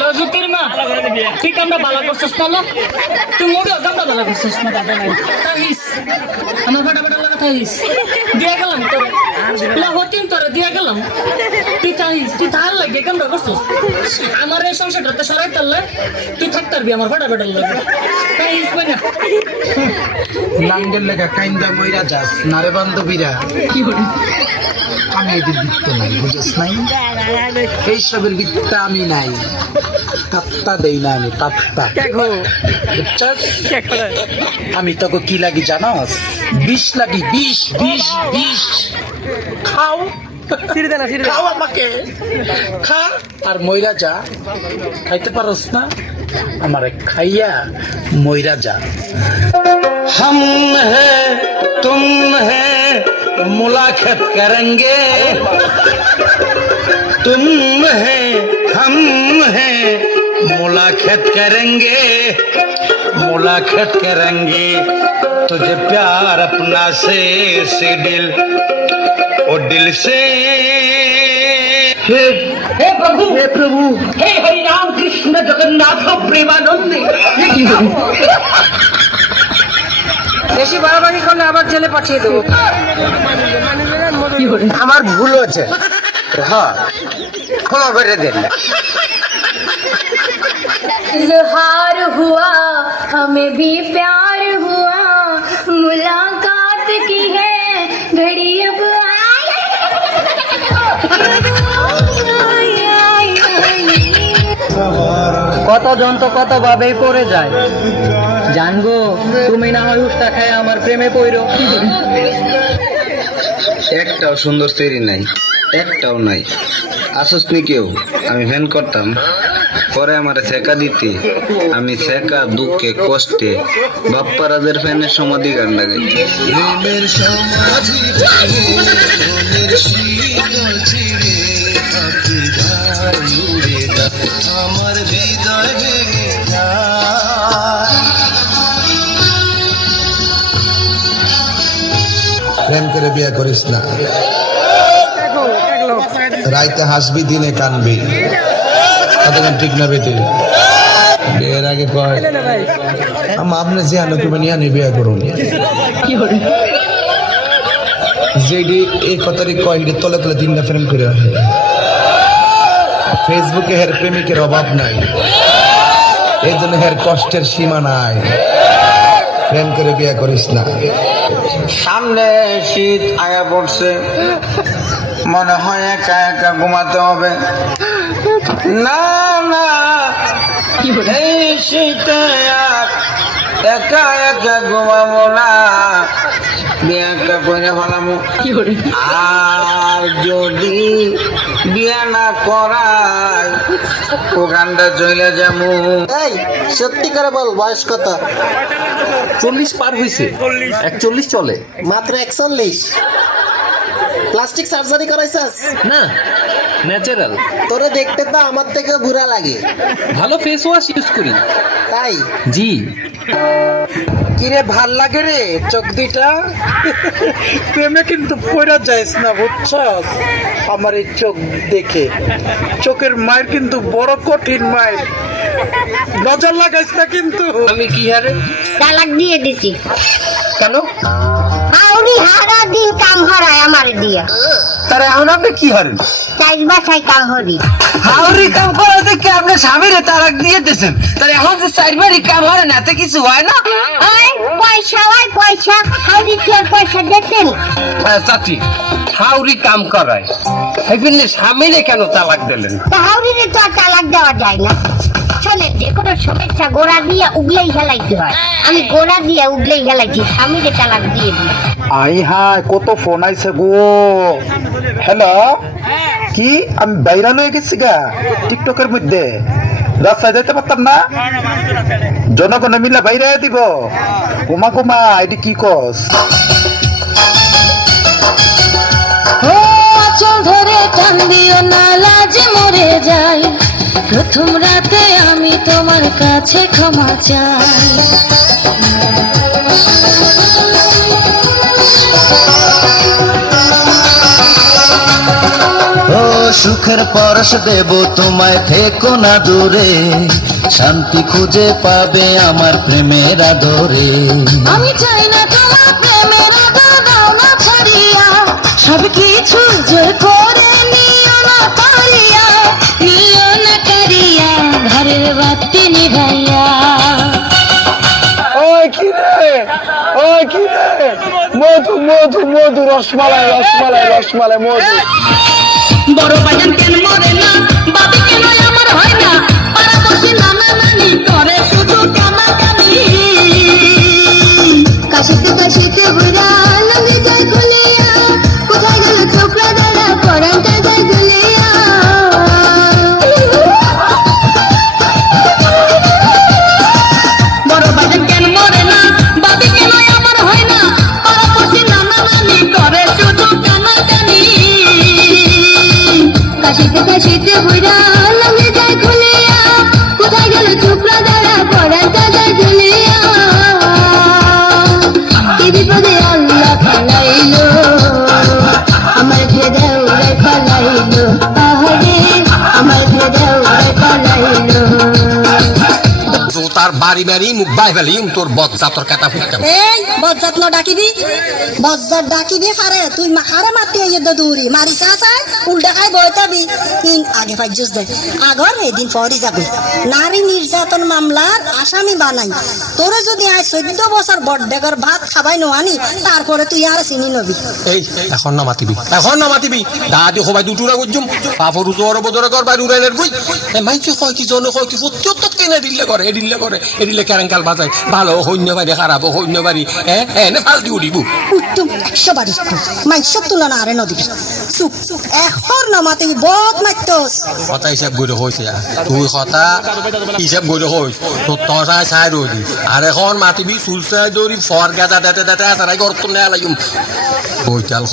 লজুতির মা ঠিক আমরা ভালো করছিস না তুই মোড়ে আমরা ভালো করছিস না দাদা নাই তাইস আমার ফাটা ফাটা লাগা তাইস দিয়া গেলাম তোর হতিন তোরে দিয়া গেলাম তুই তাইস তুই তার লাগে কেমন করছিস আমার এই সংসারটা সরাই তারলে তুই থাকতে পারবি আমার ফাটা ফাটা লাগে তাইস না নাঙ্গের লেখা কাইন্দা মইরা যাস নারে বান্ধবীরা কি বলি আমি এদের দিতে নাই বুঝছ নাই এইসবের বিদ্যা আমি নাই পাত্তা দেই না আমি পাত্তা বুঝছস? আমি তোকে কি লাগি জানাস বিষ লাগি বিষ বিষ বিষ খাও খাও আমাকে খা আর মইরা যা খাইতে পারস না আমারে খাইয়া মইরা যা हम है तुम है मुलाकात करेंगे तुम है हम है मुलाकात करेंगे मुलाकात करेंगे तुझे प्यार अपना से दिल और दिल से हे प्रभु हे हरि राम कृष्ण जगन्नाथ प्रेमानंद বেশি বাড়াবাড়ি করলে আবার জেলে পাঠিয়ে দেবো আমার ভুল হচ্ছে হ্যাঁ ক্ষমা করে দেন इजहार हुआ हमें भी प्यार हुआ मुलाकात की है घड़ी अब কত যন্ত্র কত ভাবেই পড়ে যায় জানগো তুমি না হয় উঠটা খায় আমার প্রেমে পড়ো একটাও সুন্দর তৈরি নাই একটাও নাই আসস নি কেউ আমি ফ্যান করতাম পরে আমার ছেকা দিতে আমি ছেকা দুঃখে কষ্টে বাপ্পারাজের ফ্যানের সমাধি গান লাগাই আমার হৃদয় ভেঙে প্রেম করে বিয়ে করিস না রাইতে হাসবি দিনে কানবি কতক্ষণ ঠিক না বেটি বিয়ের আগে কয় আপনি যে আনুকে নিয়ে আনি বিয়ে করুন যেটি এই কথাটি কয় তলে তলে তিনটা প্রেম করে ফেসবুকে হের প্রেমিকের অভাব নাই এই জন্য হের কষ্টের সীমা নাই প্রেম করে বিয়ে করিস না সামনে শীত আয়া পড়ছে মনে হয় একা একা ঘুমাতে হবে না না এই শীতে আর একা একা ঘুমাবো না বিয়েটা করে ফেলামো আর যদি বিয়ে না করাই ওখানটা চলে যাবো। এই সত্যি করে বল বয়স কত 40 পার হয়েছে 41 চলে মাত্র 41 প্লাস্টিক সার্জারি করাইছাস না ন্যাচারাল তোরে দেখতে তো আমার থেকে বুড়া লাগে ভালো ফেস ওয়াশ ইউজ করি তাই জি কিরে ভাল লাগে রে চোখ দুইটা প্রেমে কিন্তু পড়া যাইস না বুঝছস আমার এই চোখ দেখে চোখের মায়ের কিন্তু বড় কঠিন মায়ের নজর লাগাইস না কিন্তু আমি কি হারে তালাক দিয়ে দিছি কেন আউরি হারা দিন কাম হরায় আমার দিয়া তার এখন আপনি কি হারেন চাইজ বাসায় কাম হরি হাওরি কাম করে দেখে আপনি স্বামীরে তালাক দিয়ে দিয়েছেন তার এখন যে চারবারই কাম হারেন এতে কিছু হয় না ওই পয়সা ওই পয়সা হাউরি কি আর পয়সা দিতেন চাচি হাওরি কাম করায় এখানে স্বামীরে কেন তালাক দিলেন তা হাউরিরে তো আর তালাক দেওয়া যায় না শোনেন যে কোনো সমস্যা গোড়া দিয়ে উগলেই হেলাইতে হয় আমি গোড়া দিয়ে উগলেই হেলাইছি স্বামীরে তালাক দিয়ে দিই আই হাই কত ফোন আইছে গো হ্যালো কি আমি ভাইরাল হয়ে গেছি গা টিকটকের মধ্যে রাস্তায় যাইতে পারতাম না জনগণে মিলে বাইরে দিব কুমা কুমা এটি কি কস আঁচল ধরে টান দিও না লাজে মরে যাই প্রথম রাতে আমি তোমার কাছে ক্ষমা চাই ও সুখের পরশ দেব তোমায়, থেকো না দূরে, শান্তি খুঁজে পাবে আমার প্রেমের আদরে। আমি চাই না তোমার প্রেমের আদর দাও না ছাড়িয়া, সব কিছু জোর করে নিও না পারিয়া, নিও না কারিয়া, ঘরের বাতি নিভাইয়া। ওই কিরে, ওই কিরে, মধু মধু মধু, রসমালাই রসমালাই রসমালাই মধু। বড় বাজান কেন মরে না, বাবি কেন আমার হয় না, পাড়া বসে নানা নানি করে শুধু কানাকানি। কাশিতে কাশিতে বুড়া লঙ্গে যায় গুলিয়া, কোথায় গেল ছোকরা দাঁড়া পরানটা যায় গুলিয়া। বড় বাজান কেন মরে না, বাবি কেন আমার হয় না, পাড়া বসে নানা নানি করে শুধু কানাকানি। কাশিতে কাশিতে বুড়া লঙ্গে যায় গুলিয়া, কোথায় গেল ছোকরা দাঁড়া পরানটা যায় গুলিয়া। কি বিপদে আল্লাহ ফেলাইলো, আমার ভেদে উড়ে ফেলাইলো, আহারে আমার ভেদে উড়ে ফেলাইলো। তার বাড়ি বাড়ি মুখ বাই ফেলিম তোর বজ্জা তোর কাটা ফুটতাম। এই বজ্জাত ন ডাকিবি, বজ্জাত ডাকিবি হারে তুই হারে মাতি আইয়ে দৌড়ি মারি চাই উল্টা খাই বইতাবি। আগে ফাইজুস দে আগর এদিন পরই যাবি নারী নির্যাতন মামলার আসামি বানাই। তোরে যদি আজ 14 বছর বড়ডেগর ভাত খাবাই নোয়ানি, তারপরে তুই আর চিনি নবি। এই এখন না মাতিবি, এখন না মাতিবি, দাদি সবাই দুটুরা গজুম পাপর জোর বদরে কর বাই উড়াইলের কই এ মাইছে কয় কি জনে কয় কি সত্যত কেনে দিলে করে এডিলে করে এডিলে কেরাঙ্কাল বাজায় ভালো হইন্য বাড়ি খারাপ হইন্য বাড়ি এনে ফালতি উড়িব উত্তম 100 বাড়ি মাইসব তুলনা আরে নদিবি। চুপ এখন না মাতিবি বহুত মাইতস। কথা হিসাব গড়ে হয়েছে তুই কথা হিসাব গড়ে হইস তোর তসাই চাই রইলি আর এখন মাতিবি চুল চাই দৌড়ি ফর গাজা দেতে দেতে আছে রাই গর্ত নেয়া লাগিম বইটাল